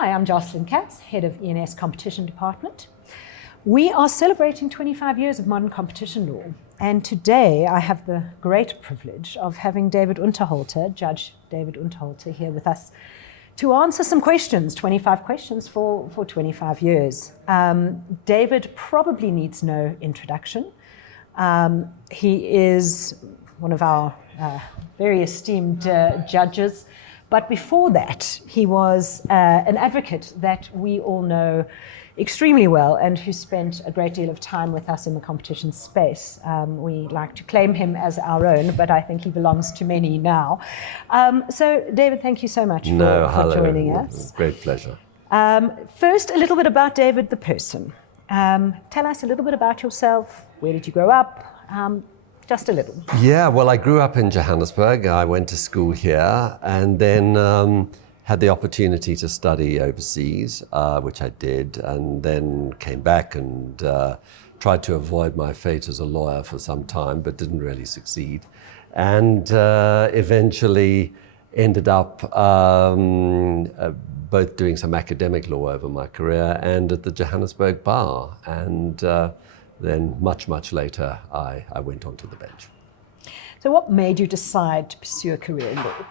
Hi, I'm Jocelyn Katz, Head of ENS Competition Department. We are celebrating 25 years of modern competition law, and today I have the great privilege of having David Unterhalter, Judge David Unterhalter, here with us to answer some questions, 25 questions for 25 years. David probably needs no introduction. He is one of our very esteemed judges. But before that, he was an advocate that we all know extremely well and who spent a great deal of time with us in the competition space. We like to claim him as our own, but I think he belongs to many now. So, David, thank you so much for joining us. Great pleasure. First, a little bit about David the person. Tell us a little bit about yourself. Where did you grow up? Just a little. Yeah, well, I grew up in Johannesburg. I went to school here and then had the opportunity to study overseas, which I did, and then came back and tried to avoid my fate as a lawyer for some time, but didn't really succeed. And eventually ended up both doing some academic law over my career and at the Johannesburg Bar. And then much later, I went onto the bench. So what made you decide to pursue a career in law?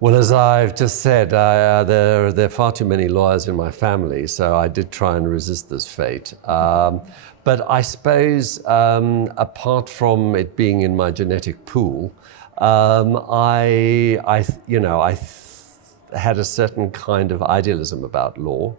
Well, as I've just said, there are far too many lawyers in my family, so I did try and resist this fate. But I suppose, apart from it being in my genetic pool, I had a certain kind of idealism about law,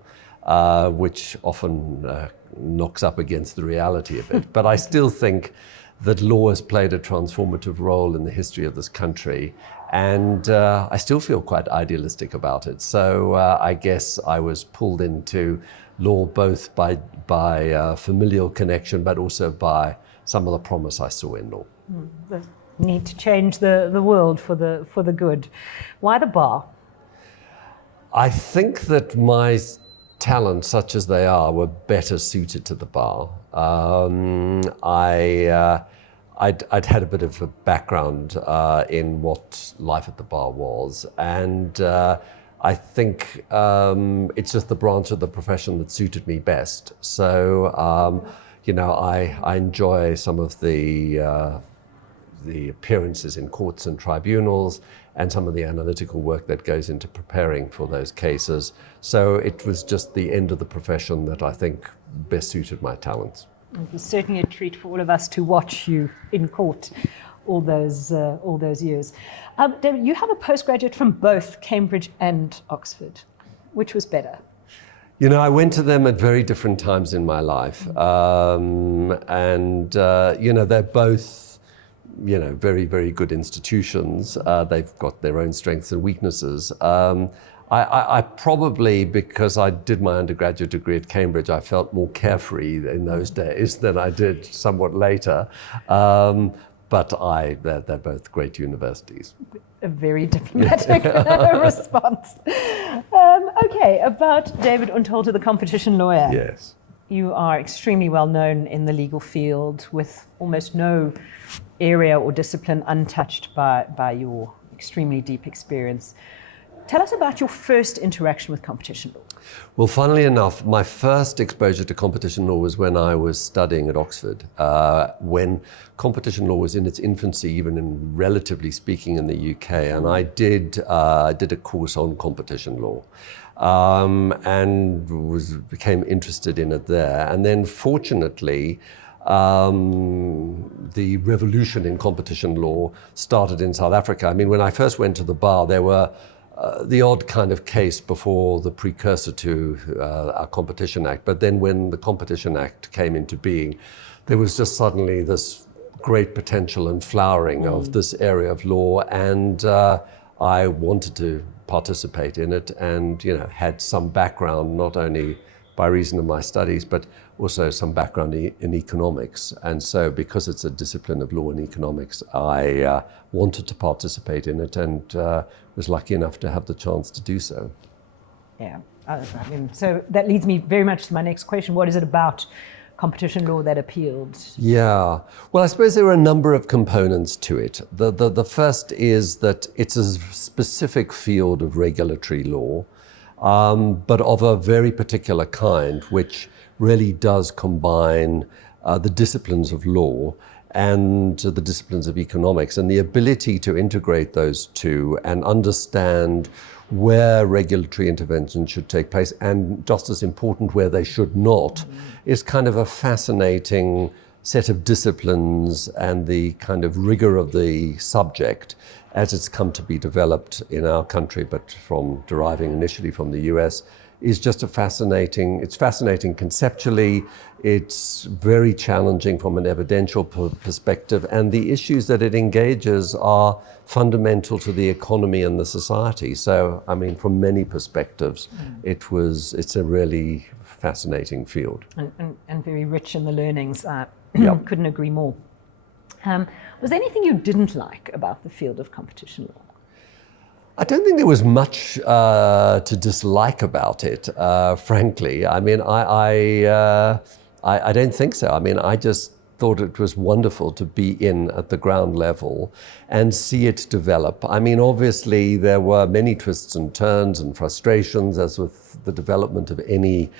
which often knocks up against the reality of it. But I still think that law has played a transformative role in the history of this country, and I still feel quite idealistic about it. So I guess I was pulled into law both by familial connection, but also by some of the promise I saw in law. The need to change the world for the good. Why the bar? I think that my talents, such as they are, were better suited to the bar. I'd had a bit of a background in what life at the bar was, and I think it's just the branch of the profession that suited me best. So, I enjoy some of the appearances in courts and tribunals and some of the analytical work that goes into preparing for those cases. So it was just the end of the profession that I think best suited my talents. It was certainly a treat for all of us to watch you in court all those years. David, you have a postgraduate from both Cambridge and Oxford. Which was better? I went to them at very different times in my life. They're both very, very good institutions. They've got their own strengths and weaknesses. I probably, because I did my undergraduate degree at Cambridge, I felt more carefree in those days than I did somewhat later. But they're both great universities. A very diplomatic response. Okay, about David Unterhalter, the competition lawyer. Yes. You are extremely well known in the legal field, with almost no area or discipline untouched by your extremely deep experience. Tell us about your first interaction with competition law. Well, funnily enough, my first exposure to competition law was when I was studying at Oxford, when competition law was in its infancy, even in relatively speaking in the UK, and I did a course on competition law. And became interested in it there. And then fortunately, the revolution in competition law started in South Africa. I mean, when I first went to the bar, there were the odd kind of case before the precursor to our Competition Act. But then when the Competition Act came into being, there was just suddenly this great potential and flowering of this area of law. And I wanted to participate in it and, had some background, not only by reason of my studies, but also some background in economics. And so because it's a discipline of law and economics, I wanted to participate in it and was lucky enough to have the chance to do so. Yeah, so that leads me very much to my next question. What is it about competition law that appealed? Yeah, well, I suppose there are a number of components to it. The first is that it's a specific field of regulatory law. but of a very particular kind, which really does combine the disciplines of law and the disciplines of economics, and the ability to integrate those two and understand where regulatory intervention should take place, and just as important, where they should not, is kind of a fascinating set of disciplines, and the kind of rigor of the subject as it's come to be developed in our country, but from deriving initially from the US, is just it's fascinating conceptually, it's very challenging from an evidential perspective, and the issues that it engages are fundamental to the economy and the society. So, I mean, from many perspectives, it's a really fascinating field. And very rich in the learnings. Yep. Couldn't agree more. Was there anything you didn't like about the field of competition law? I don't think there was much to dislike about it, frankly. I mean, I don't think so. I mean, I just thought it was wonderful to be in at the ground level and see it develop. I mean, obviously, there were many twists and turns and frustrations, as with the development of any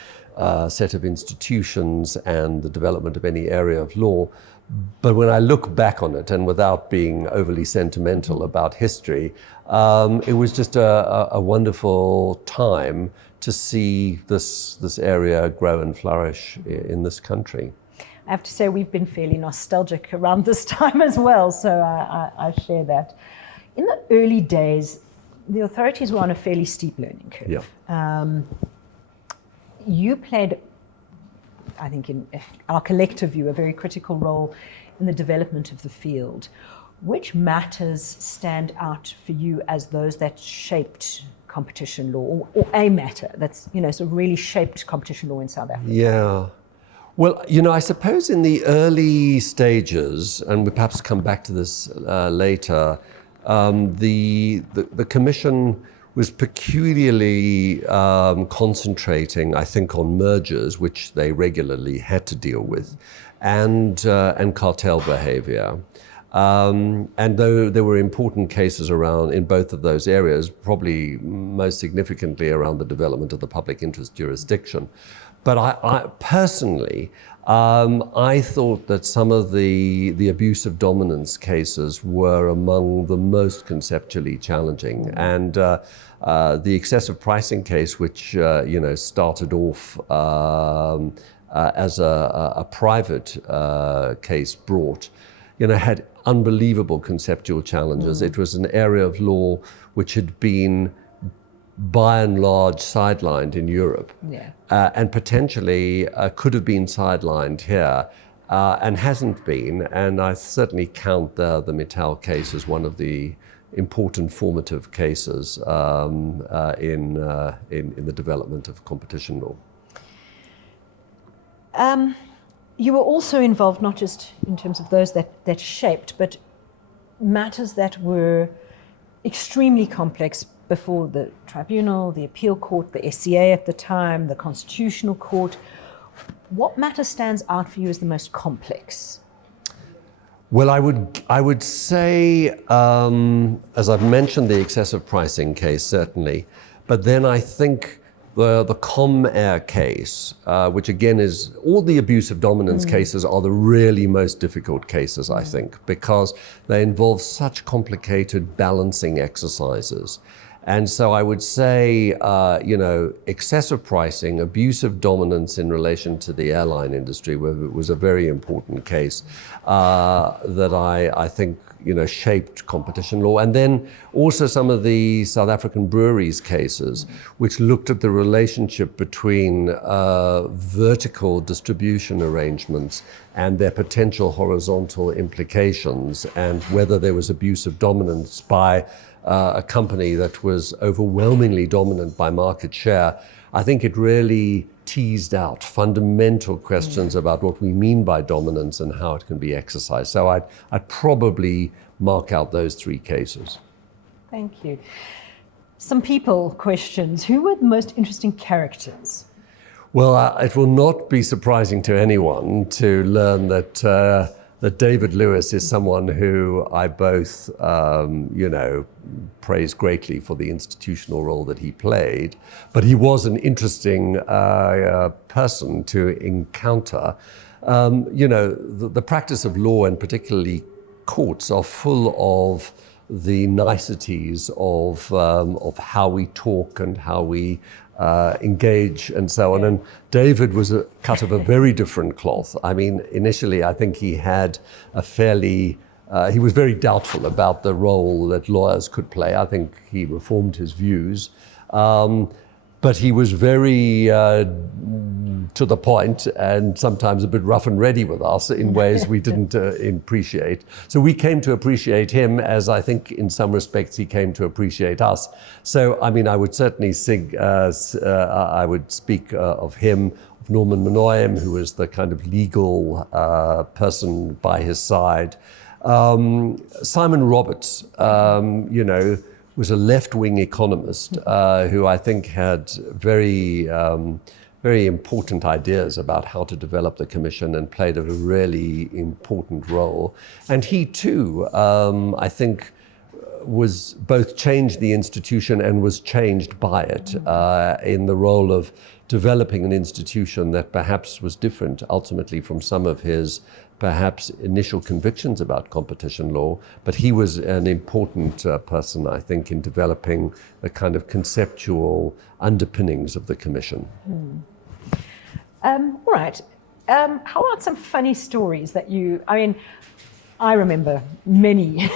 set of institutions and the development of any area of law. But when I look back on it, and without being overly sentimental about history, it was just a wonderful time to see this area grow and flourish in this country. I have to say we've been fairly nostalgic around this time as well, so I share that. In the early days, the authorities were on a fairly steep learning curve. Yeah. You played, I think in our collective view, a very critical role in the development of the field. Which matters stand out for you as those that shaped competition law, or a matter that's, sort of really shaped competition law in South Africa? Yeah. Well, I suppose in the early stages, and we'll perhaps come back to this later, the Commission was peculiarly concentrating, I think, on mergers, which they regularly had to deal with, and cartel behavior. And though there were important cases around in both of those areas, probably most significantly around the development of the public interest jurisdiction. But I personally, I thought that some of the abuse of dominance cases were among the most conceptually challenging. And the excessive pricing case, which started off as a private case brought, had unbelievable conceptual challenges. It was an area of law which had been by and large sidelined in Europe, and potentially could have been sidelined here, and hasn't been. And I certainly count the Mittal case as one of the important formative cases in the development of competition law. You were also involved not just in terms of those that shaped, but matters that were extremely complex before the tribunal, the appeal court, the SCA at the time, the constitutional court. What matter stands out for you as the most complex? Well, I would say, as I've mentioned, the excessive pricing case, certainly, but then I think the Com-Air case, which again is, all the abuse of dominance cases are the really most difficult cases, I think, because they involve such complicated balancing exercises. And so I would say, excessive pricing, abuse of dominance in relation to the airline industry was a very important case that I think, shaped competition law. And then also some of the South African breweries cases, which looked at the relationship between vertical distribution arrangements and their potential horizontal implications, and whether there was abuse of dominance by a company that was overwhelmingly dominant by market share. I think it really teased out fundamental questions about what we mean by dominance and how it can be exercised. So I'd probably mark out those three cases. Thank you. Some people questions. Who were the most interesting characters? Well, it will not be surprising to anyone to learn that that David Lewis is someone who I both, praise greatly for the institutional role that he played, but he was an interesting person to encounter. The practice of law, and particularly courts, are full of the niceties of how we talk and how we engage and so on. And David was cut of a very different cloth. I mean, initially, I think he had he was very doubtful about the role that lawyers could play. I think he reformed his views. But he was very to the point and sometimes a bit rough and ready with us in ways we didn't appreciate. So we came to appreciate him, as I think in some respects he came to appreciate us. So, I mean, I would certainly speak of him, of Norman Manoyem, who was the kind of legal person by his side. Simon Roberts, was a left-wing economist who I think had very important ideas about how to develop the Commission and played a really important role. And he too, I think, was both changed the institution and was changed by it in the role of developing an institution that perhaps was different ultimately from some of his perhaps initial convictions about competition law, but he was an important person, I think, in developing the kind of conceptual underpinnings of the Commission. All right. How about some funny stories that I remember many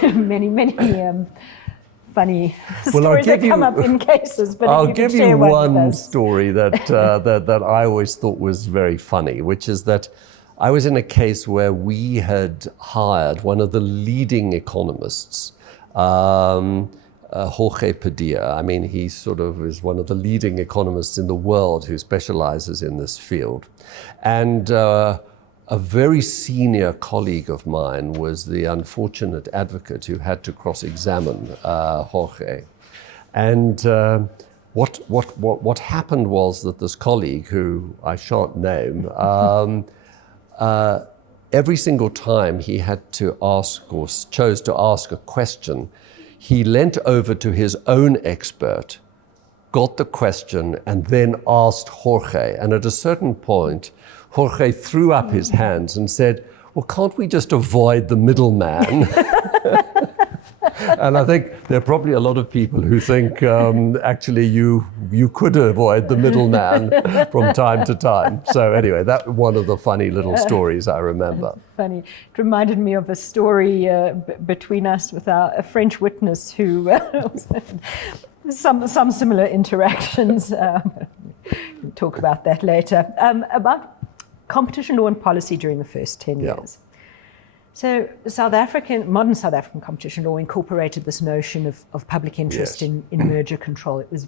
funny stories that come up in cases, but I'll give you one story that I always thought was very funny, which is that I was in a case where we had hired one of the leading economists, Jorge Padilla. I mean, he sort of is one of the leading economists in the world who specializes in this field. And a very senior colleague of mine was the unfortunate advocate who had to cross-examine Jorge. And what happened was that this colleague, who I shan't name, every single time he had to ask or chose to ask a question, he leant over to his own expert, got the question, and then asked Jorge. And at a certain point, Jorge threw up his hands and said, "Well, can't we just avoid the middleman?" And I think there are probably a lot of people who think actually you could avoid the middleman from time to time. So anyway, that's one of the funny little stories I remember. Funny. It reminded me of a story between us with a French witness who some similar interactions. We'll talk about that later. About competition law and policy during the first 10 years. So modern South African competition law incorporated this notion of public interest in merger control. It was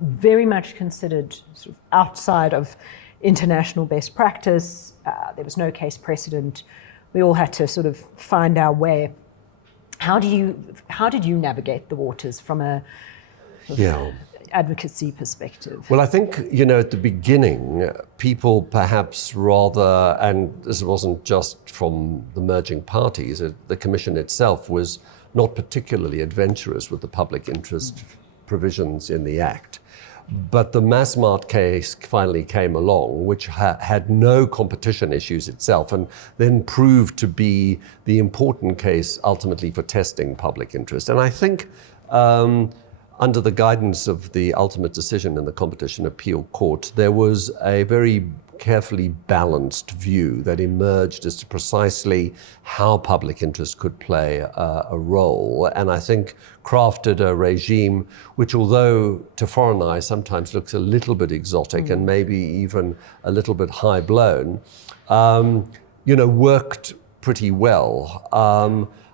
very much considered sort of outside of international best practice. There was no case precedent. We all had to sort of find our way. How did you navigate the waters from a advocacy perspective? Well, I think, at the beginning, people perhaps rather, and this wasn't just from the merging parties, the Commission itself was not particularly adventurous with the public interest provisions in the Act. But the Massmart case finally came along, which had no competition issues itself, and then proved to be the important case ultimately for testing public interest. And I think under the guidance of the ultimate decision in the Competition Appeal Court, there was a very carefully balanced view that emerged as to precisely how public interest could play a role. And I think crafted a regime which, although to foreign eyes sometimes looks a little bit exotic and maybe even a little bit high blown, worked pretty well.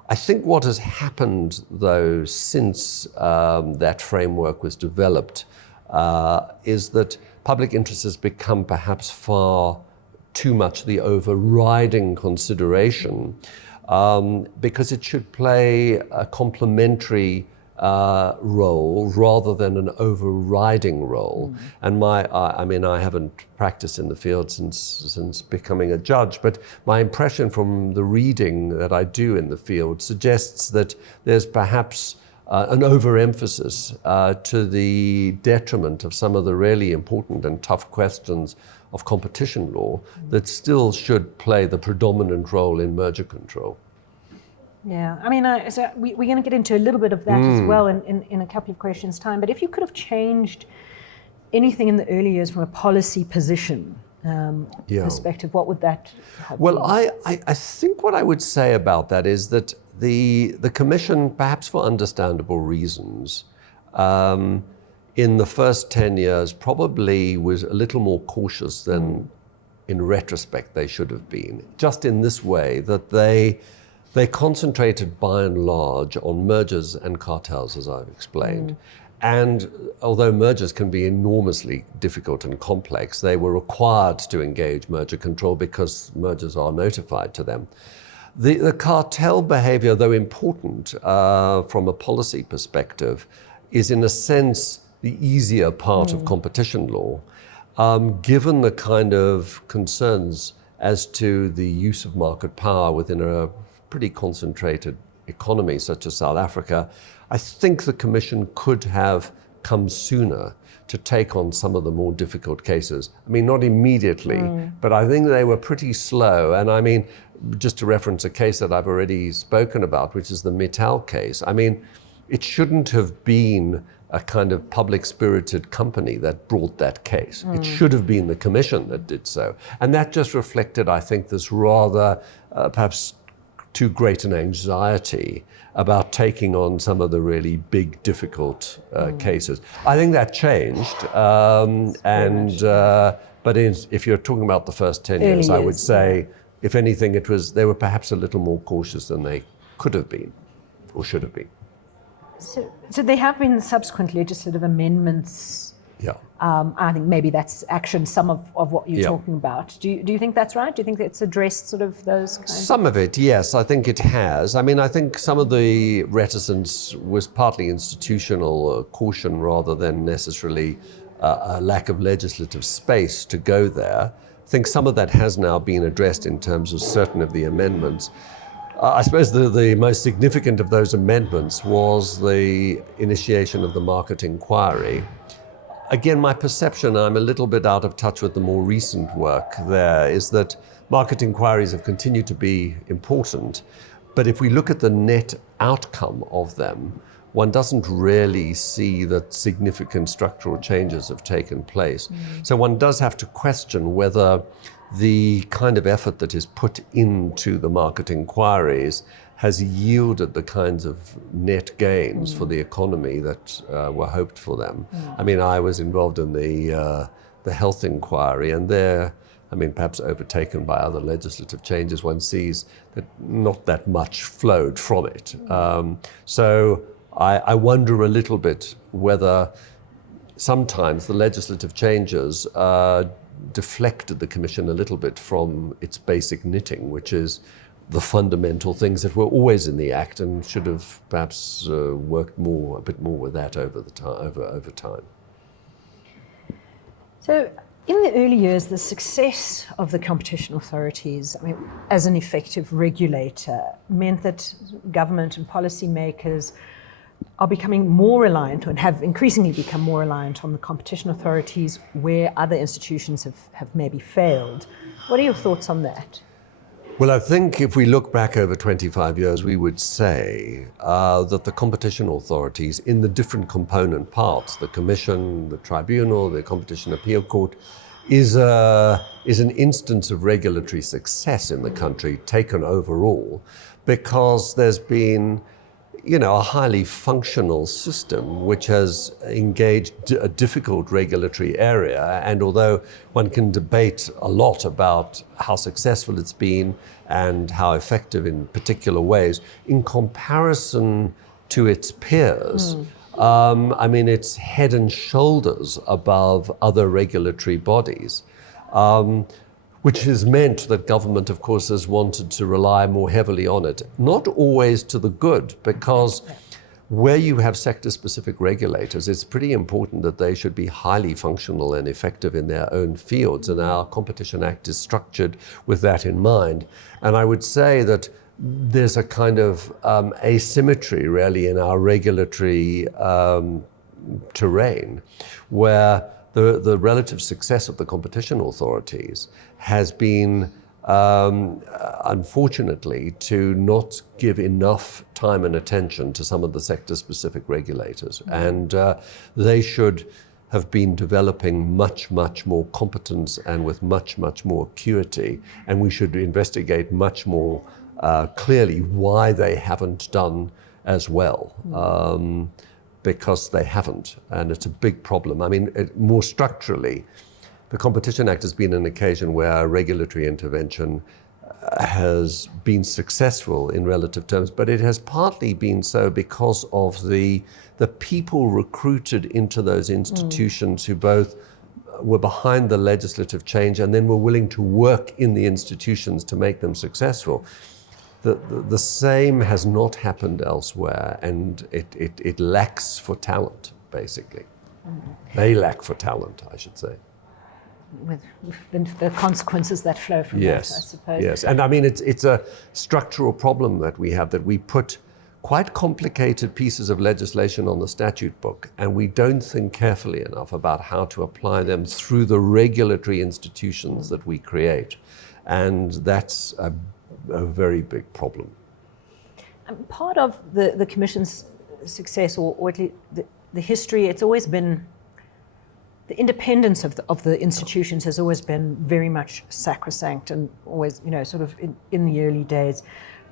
I think what has happened, though, since that framework was developed is that public interest has become perhaps far too much the overriding consideration because it should play a complementary role rather than an overriding role. And I haven't practiced in the field since becoming a judge, but my impression from the reading that I do in the field suggests that there's perhaps an overemphasis to the detriment of some of the really important and tough questions of competition law that still should play the predominant role in merger control. Yeah, I mean, so we're going to get into a little bit of that as well in a couple of questions' time. But if you could have changed anything in the early years from a policy position perspective, what would that have Well, been? I think what I would say about that is that the Commission, perhaps for understandable reasons, in the first 10 years probably was a little more cautious than in retrospect they should have been. Just in this way, that they concentrated by and large on mergers and cartels, as I've explained. And although mergers can be enormously difficult and complex, they were required to engage merger control because mergers are notified to them. The cartel behavior, though important from a policy perspective, is in a sense the easier part of competition law, given the kind of concerns as to the use of market power within a pretty concentrated economy such as South Africa. I think the Commission could have come sooner to take on some of the more difficult cases. I mean, not immediately, but I think they were pretty slow. And I mean, just to reference a case that I've already spoken about, which is the Mittal case. I mean, it shouldn't have been a kind of public-spirited company that brought that case. It should have been the Commission that did so. And that just reflected, I think, this rather perhaps too great an anxiety about taking on some of the really big, difficult cases. I think that changed, but if you're talking about the first 10 years, I would say, if anything, they were perhaps a little more cautious than they could have been or should have been. So there have been subsequent legislative amendments. Yeah. I think maybe that's actually some of what you're talking about. Do you think that's right? Do you think it's addressed sort of those kinds? Some of it, yes, I think it has. I mean, I think some of the reticence was partly institutional caution rather than necessarily a lack of legislative space to go there. I think some of that has now been addressed in terms of certain of the amendments. I suppose the most significant of those amendments was the initiation of the market inquiry. Again, my perception, I'm a little bit out of touch with the more recent work there, is that market inquiries have continued to be important. But if we look at the net outcome of them, one doesn't really see that significant structural changes have taken place. So one does have to question whether the kind of effort that is put into the market inquiries has yielded the kinds of net gains for the economy that were hoped for them. I mean, I was involved in the health inquiry, and there, I mean, perhaps overtaken by other legislative changes, one sees that not that much flowed from it. So I wonder a little bit whether sometimes the legislative changes deflected the Commission a little bit from its basic knitting, which is the fundamental things that were always in the Act and should have perhaps worked a bit more with that over time. So in the early years, the success of the competition authorities, I mean, as an effective regulator, meant that government and policymakers are becoming more reliant and have increasingly become more reliant on the competition authorities where other institutions have maybe failed. What are your thoughts on that? Well, I think if we look back over 25 years, we would say that the competition authorities in the different component parts, the Commission, the Tribunal, the Competition Appeal Court, is an instance of regulatory success in the country taken overall, because there's been a highly functional system which has engaged a difficult regulatory area. And although one can debate a lot about how successful it's been and how effective in particular ways, in comparison to its peers, I mean, it's head and shoulders above other regulatory bodies. Which has meant that government, of course, has wanted to rely more heavily on it. Not always to the good, because where you have sector-specific regulators, it's pretty important that they should be highly functional and effective in their own fields, and our Competition Act is structured with that in mind. And I would say that there's a kind of asymmetry really in our regulatory terrain, where the relative success of the competition authorities has been unfortunately, to not give enough time and attention to some of the sector-specific regulators. And they should have been developing much more competence and with much more acuity. And we should investigate much more clearly why they haven't done as well. Because they haven't, and it's a big problem. I mean, more structurally, the Competition Act has been an occasion where regulatory intervention has been successful in relative terms, but it has partly been so because of the people recruited into those institutions who both were behind the legislative change and then were willing to work in the institutions to make them successful. The same has not happened elsewhere, and it lacks for talent, basically. They lack for talent, I should say. With the consequences that flow from that, I suppose. Yes, and I mean, it's a structural problem that we have, that we put quite complicated pieces of legislation on the statute book, and we don't think carefully enough about how to apply them through the regulatory institutions that we create. And that's a very big problem. Part of the Commission's success, or at least the history, it's always been, the independence of the institutions has always been very much sacrosanct, and always, sort of in the early days.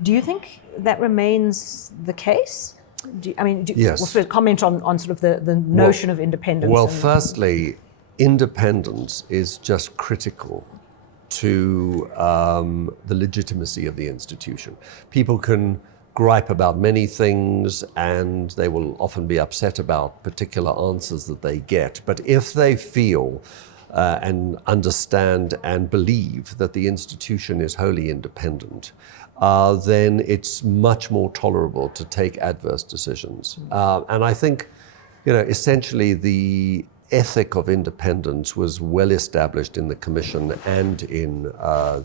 Do you think that remains the case? Yes. Well, first comment on sort of the notion of independence. Well, firstly, independence is just critical to the legitimacy of the institution. People can gripe about many things, and they will often be upset about particular answers that they get. But if they feel and understand and believe that the institution is wholly independent, then it's much more tolerable to take adverse decisions. And I think, essentially the ethic of independence was well established in the Commission and in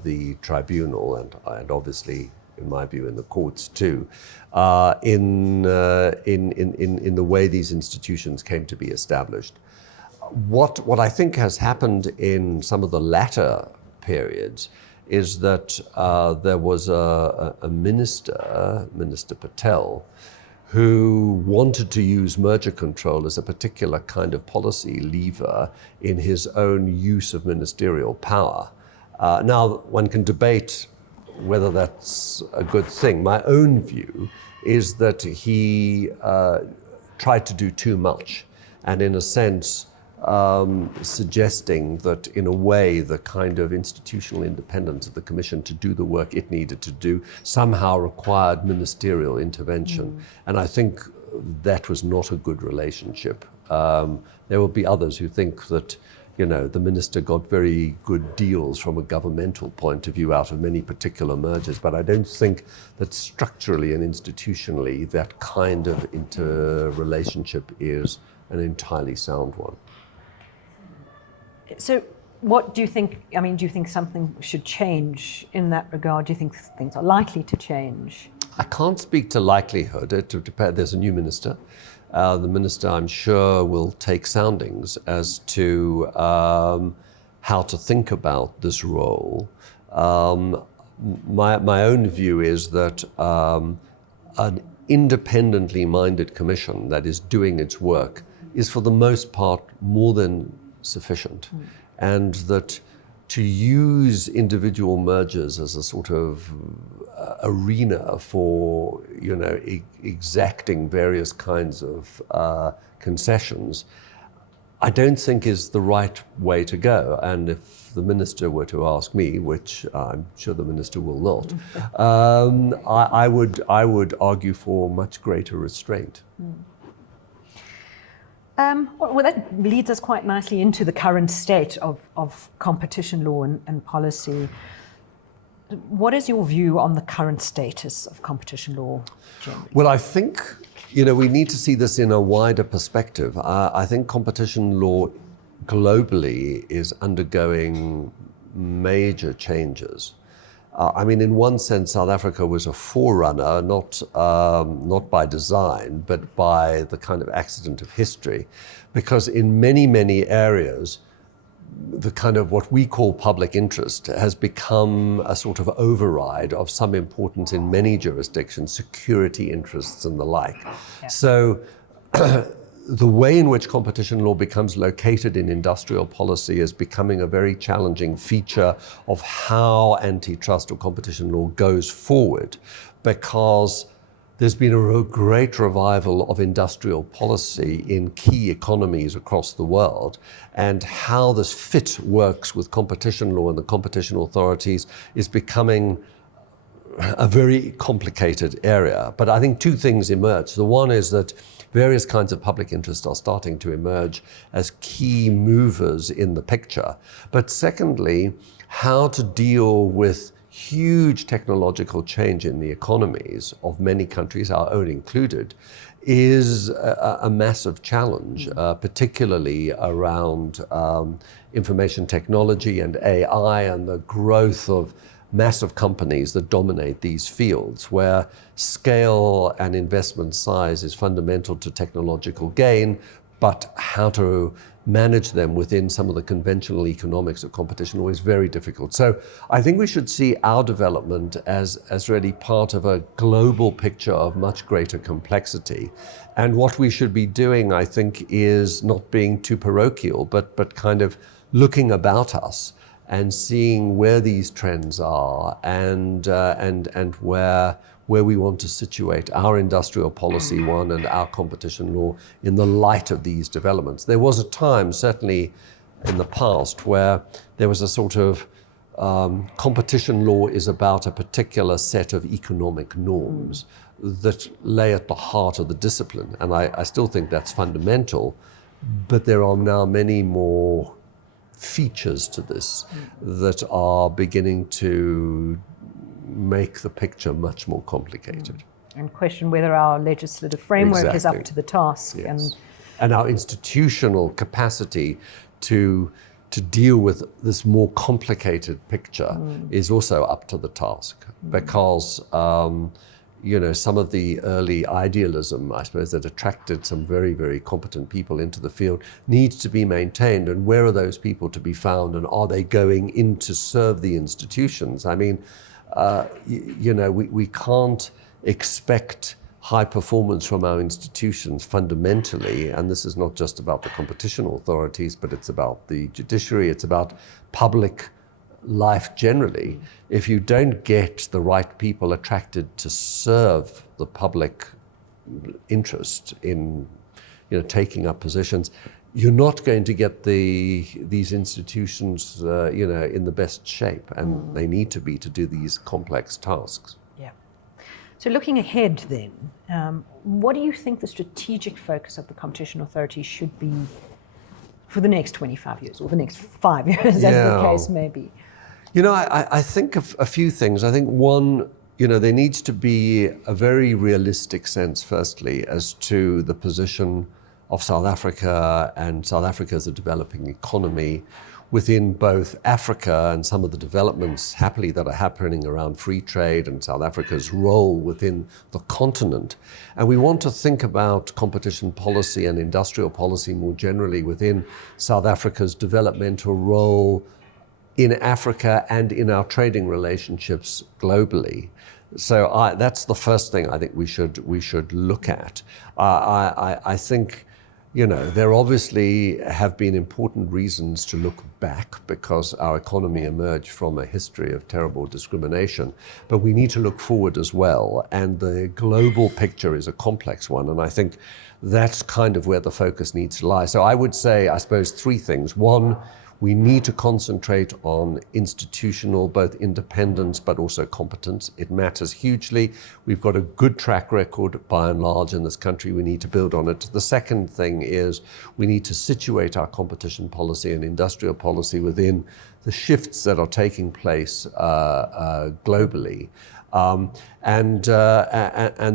the tribunal, and obviously, in my view, in the courts too, in the way these institutions came to be established. What I think has happened in some of the latter periods is that there was a minister, Minister Patel, who wanted to use merger control as a particular kind of policy lever in his own use of ministerial power. Now, one can debate whether that's a good thing. My own view is that he tried to do too much, and in a sense, suggesting that in a way the kind of institutional independence of the Commission to do the work it needed to do somehow required ministerial intervention. And I think that was not a good relationship. There will be others who think that the minister got very good deals from a governmental point of view out of many particular mergers, but I don't think that structurally and institutionally that kind of interrelationship is an entirely sound one. So what do you think, do you think something should change in that regard? Do you think things are likely to change? I can't speak to likelihood. There's a new minister. The minister, I'm sure, will take soundings as to how to think about this role. My own view is that an independently minded commission that is doing its work is for the most part more than sufficient, and that to use individual mergers as a sort of arena for exacting various kinds of concessions, I don't think is the right way to go. And if the minister were to ask me, which I'm sure the minister will not, I would argue for much greater restraint. Well, that leads us quite nicely into the current state of competition law and policy. what is your view on the current status of competition law generally? Well, I think, we need to see this in a wider perspective. I think competition law globally is undergoing major changes. In one sense, South Africa was a forerunner, not by design, but by the kind of accident of history, because in many, many areas, the kind of what we call public interest has become a sort of override of some importance in many jurisdictions, security interests and the like. Yeah. So the way in which competition law becomes located in industrial policy is becoming a very challenging feature of how antitrust or competition law goes forward, because there's been a great revival of industrial policy in key economies across the world, and how this fit works with competition law and the competition authorities is becoming a very complicated area. But I think two things emerge. The one is that various kinds of public interest are starting to emerge as key movers in the picture. But secondly, how to deal with huge technological change in the economies of many countries, our own included, is a massive challenge, particularly around information technology and AI and the growth of massive companies that dominate these fields, where scale and investment size is fundamental to technological gain, but how to manage them within some of the conventional economics of competition law is very difficult. So I think we should see our development as really part of a global picture of much greater complexity. And what we should be doing, I think, is not being too parochial, but kind of looking about us and seeing where these trends are and where we want to situate our industrial policy one and our competition law in the light of these developments. There was a time, certainly in the past, where there was a sort of competition law is about a particular set of economic norms that lay at the heart of the discipline. And I still think that's fundamental, but there are now many more features to this that are beginning to make the picture much more complicated. And question whether our legislative framework is up to the task. Yes. And our institutional capacity to deal with this more complicated picture is also up to the task, because some of the early idealism, I suppose, that attracted some very, very competent people into the field needs to be maintained. And where are those people to be found? And are they going in to serve the institutions? I mean, we can't expect high performance from our institutions fundamentally. And this is not just about the competition authorities, but it's about the judiciary, it's about public life generally. If you don't get the right people attracted to serve the public interest in taking up positions, you're not going to get these institutions in the best shape, and they need to be to do these complex tasks. Yeah. So looking ahead then, what do you think the strategic focus of the competition authority should be for the next 25 years or the next 5 years, as the case may be? I think of a few things. I think one, there needs to be a very realistic sense, firstly, as to the position of South Africa and South Africa as a developing economy within both Africa and some of the developments, happily, that are happening around free trade and South Africa's role within the continent. And we want to think about competition policy and industrial policy more generally within South Africa's developmental role in Africa and in our trading relationships globally. So that's the first thing I think we should look at. I think, there obviously have been important reasons to look back, because our economy emerged from a history of terrible discrimination, but we need to look forward as well. And the global picture is a complex one, and I think that's kind of where the focus needs to lie. So I would say, I suppose, three things. One, We need to concentrate on institutional, both independence but also competence. It matters hugely. We've got a good track record by and large in this country. We need to build on it. The second thing is we need to situate our competition policy and industrial policy within the shifts that are taking place globally. And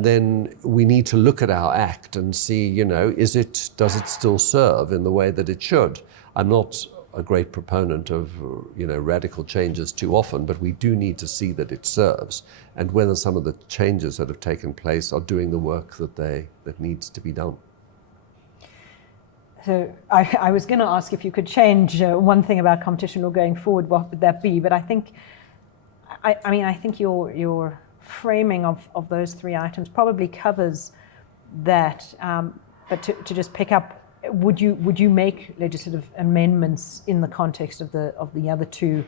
then we need to look at our act and see, does it still serve in the way that it should? I'm not a great proponent of, radical changes too often, but we do need to see that it serves and whether some of the changes that have taken place are doing the work that needs to be done. So I was going to ask if you could change one thing about competition law going forward, what would that be? But I think your framing of those three items probably covers that. But to just pick up, would you make legislative amendments in the context of the other two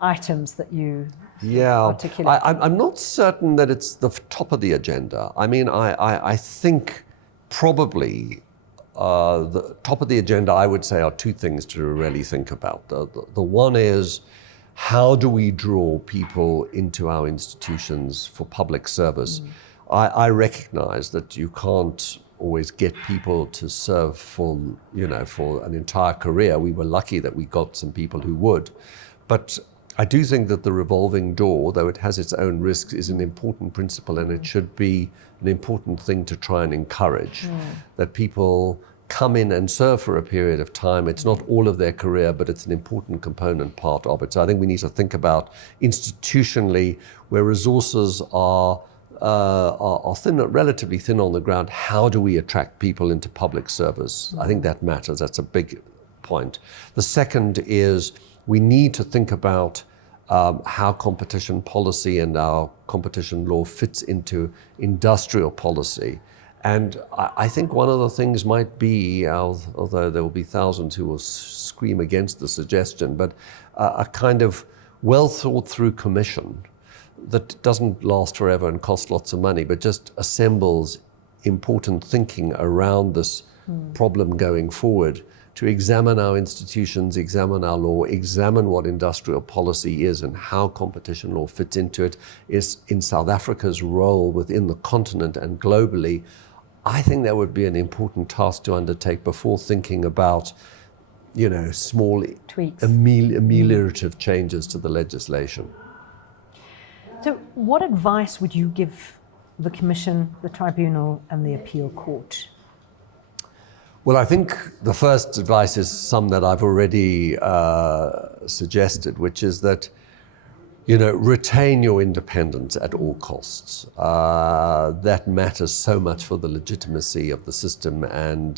items that you articulate? I'm not certain that it's the top of the agenda. I think probably the top of the agenda, I would say, are two things to really think about. The one is, how do we draw people into our institutions for public service? I recognize that you can't always get people to serve for an entire career. We were lucky that we got some people who would. But I do think that the revolving door, though it has its own risks, is an important principle, and it should be an important thing to try and encourage, that people come in and serve for a period of time. It's not all of their career, but it's an important component part of it. So I think we need to think about institutionally, where resources are thin, relatively thin on the ground, how do we attract people into public service? I think that matters. That's a big point. The second is we need to think about how competition policy and our competition law fits into industrial policy. And I think one of the things might be, although there will be thousands who will scream against the suggestion, but a kind of well thought through commission that doesn't last forever and cost lots of money, but just assembles important thinking around this problem going forward, to examine our institutions, examine our law, examine what industrial policy is and how competition law fits into it, is in South Africa's role within the continent and globally. I think that would be an important task to undertake before thinking about, small tweaks, ameliorative changes to the legislation. So what advice would you give the Commission, the Tribunal and the Appeal Court? Well, I think the first advice is some that I've already suggested, which is that, retain your independence at all costs. That matters so much for the legitimacy of the system, and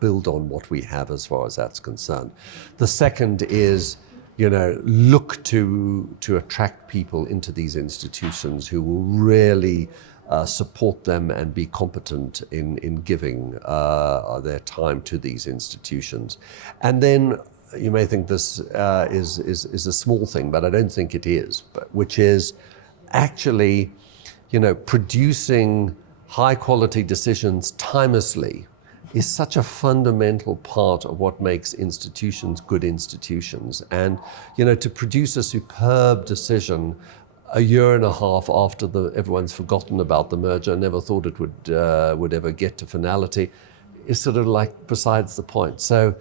build on what we have as far as that's concerned. The second is, look to attract people into these institutions who will really support them and be competent in giving their time to these institutions. And then you may think this is a small thing, but I don't think it is, which is actually, producing high quality decisions timelessly is such a fundamental part of what makes institutions good institutions. And, to produce a superb decision a year and a half after everyone's forgotten about the merger, never thought it would ever get to finality, is sort of like besides the point. So,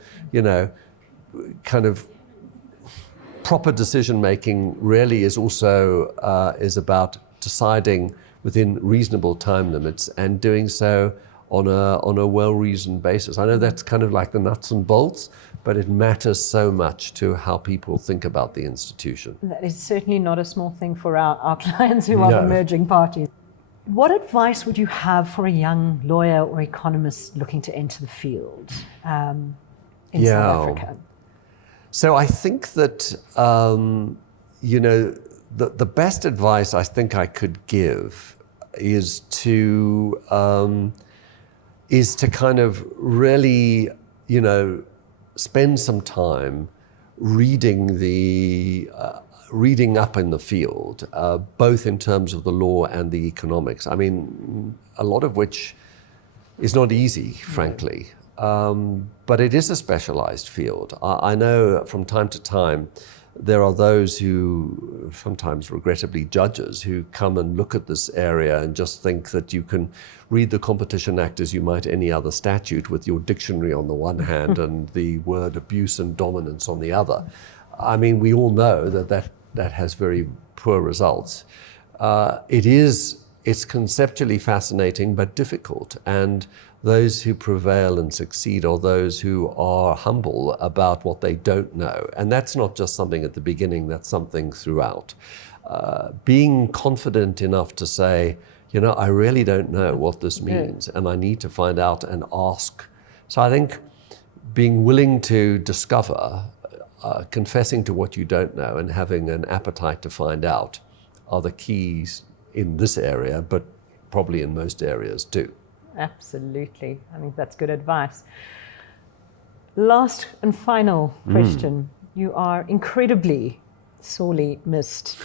kind of proper decision making really is also is about deciding within reasonable time limits and doing so on a well-reasoned basis. I know that's kind of like the nuts and bolts, but it matters so much to how people think about the institution. That is certainly not a small thing for our clients who are emerging parties. What advice would you have for a young lawyer or economist looking to enter the field in South Africa? So I think that, the best advice I think I could give is to kind of really, spend some time reading up in the field, both in terms of the law and the economics. I mean, a lot of which is not easy, frankly. but it is a specialized field. I know from time to time there are those who, sometimes regrettably judges, who come and look at this area and just think that you can read the Competition Act as you might any other statute with your dictionary on the one hand and the word abuse and dominance on the other. I mean, we all know that has very poor results. It's conceptually fascinating but difficult, and those who prevail and succeed are those who are humble about what they don't know. And that's not just something at the beginning, that's something throughout. Being confident enough to say, you know, I really don't know what this means, and I need to find out and ask. So I think being willing to discover, confessing to what you don't know, and having an appetite to find out are the keys in this area, but probably in most areas too. Absolutely. I think that's good advice. Last and final question. You are incredibly sorely missed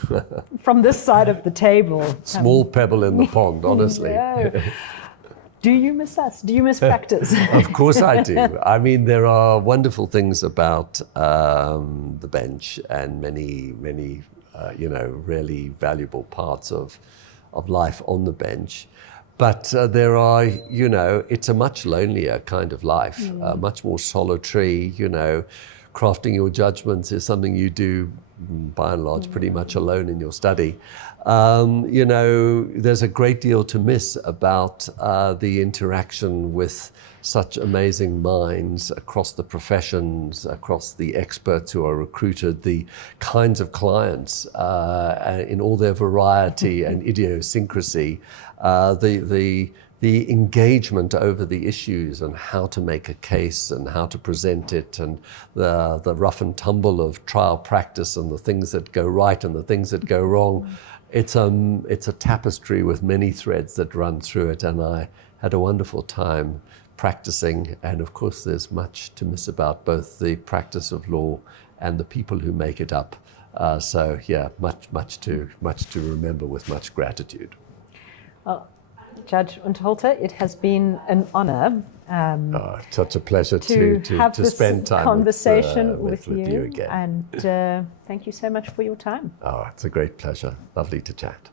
from this side of the table. Small pebble in the pond, honestly. Yeah. Do you miss us? Do you miss practice? Of course I do. I mean, there are wonderful things about the bench and many really valuable parts of life on the bench. But there are, it's a much lonelier kind of life, much more solitary. Crafting your judgments is something you do, by and large, pretty much alone in your study. There's a great deal to miss about the interaction with such amazing minds across the professions, across the experts who are recruited, the kinds of clients in all their variety and idiosyncrasy, the engagement over the issues and how to make a case and how to present it, and the rough and tumble of trial practice and the things that go right and the things that go wrong. It's a tapestry with many threads that run through it, and I had a wonderful time practicing. And of course, there's much to miss about both the practice of law and the people who make it up. So yeah, much to remember with much gratitude. Well, Judge Unterhalter, it has been an honor. Such a pleasure to have this spend time conversation with you again. And thank you so much for your time. Oh, it's a great pleasure. Lovely to chat.